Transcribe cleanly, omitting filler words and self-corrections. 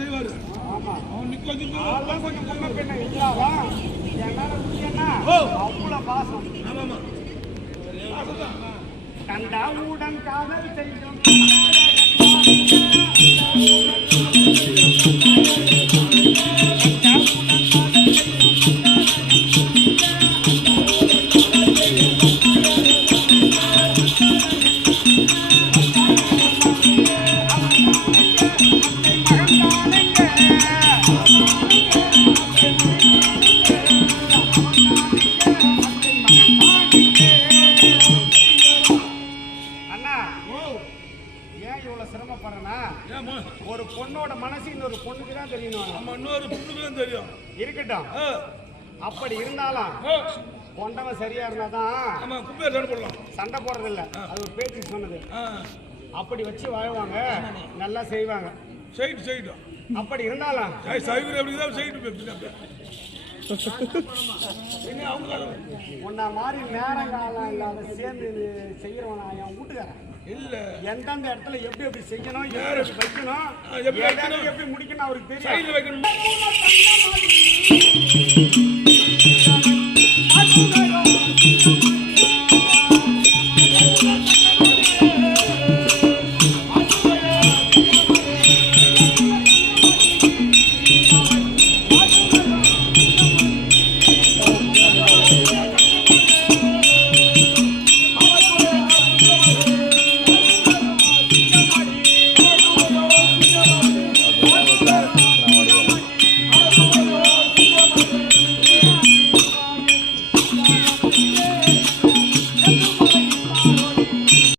செய்வாரு. ஆமா அவன் நிக்க வச்சுட்டு அதெல்லாம் கொஞ்சம் முன்ன பின்ன இருந்தாலும் என்னால முடியன்னா அவ்வளோ பாசம். ஆமாமா கண்டாவுடன் காதல் செய்யும் ஒரு பொண்ணோட மனசு இன்னொரு பொண்ணுக்கு தான் தெரியணும். நம்ம இன்னொரு பொண்ணுக்கு தான் தெரியும். இருக்கட்டும். அப்படி இருந்தாலும் கொண்டவன் சரியா இருந்தாதான் நம்ம குப்பையை சண்டை போடலாம். சண்டை போடுறது இல்ல, அது ஒரு பேச்சு சொன்னது. அப்படி வச்சு வாழ்வாங்க, நல்லா செய்வாங்க. செய்யிட்டோம். அப்படி இருந்தாலும் சைவர் அப்படிதான் செய்யிட்டு உன்ன மாதிரி நேரங்காலம் இல்லாத சேர்ந்து செய்யறவனா என் வீட்டுக்காரன் இல்ல. எந்தெந்த இடத்துல எப்படி எப்படி செய்யணும், எப்படி வைக்கணும், எப்படி முடிக்கணும் அவருக்கு தெரியும்.